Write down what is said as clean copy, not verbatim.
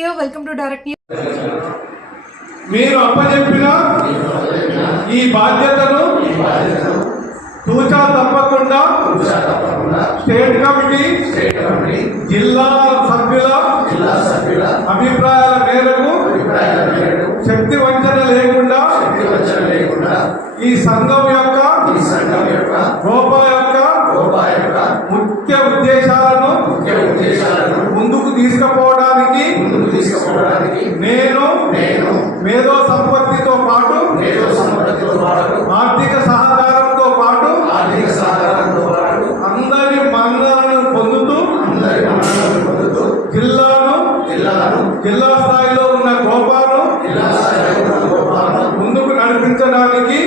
Priya. Welcome to Direct News. మీరు అప్పచెప్పిన ఈ బాధ్యతను తూచా తప్పకుండా స్టేట్ కమిటీ జిల్లా సభ్యుల అభిప్రాయాల మేరకు శక్తి వంచన లేకుండా ఈ సంఘం యొక్క గోపా యొక్క ముఖ్య ఉద్దేశాలను ముందుకు తీసుకుపోవడానికి నేను మేధో సంపత్తితో పాటు ఆర్థిక సహకారంతో పాటు అందరి మన్ననలను పొందుతూ జిల్లా స్థాయిలో ఉన్న గోపాలను ముందుకు నడిపించడానికి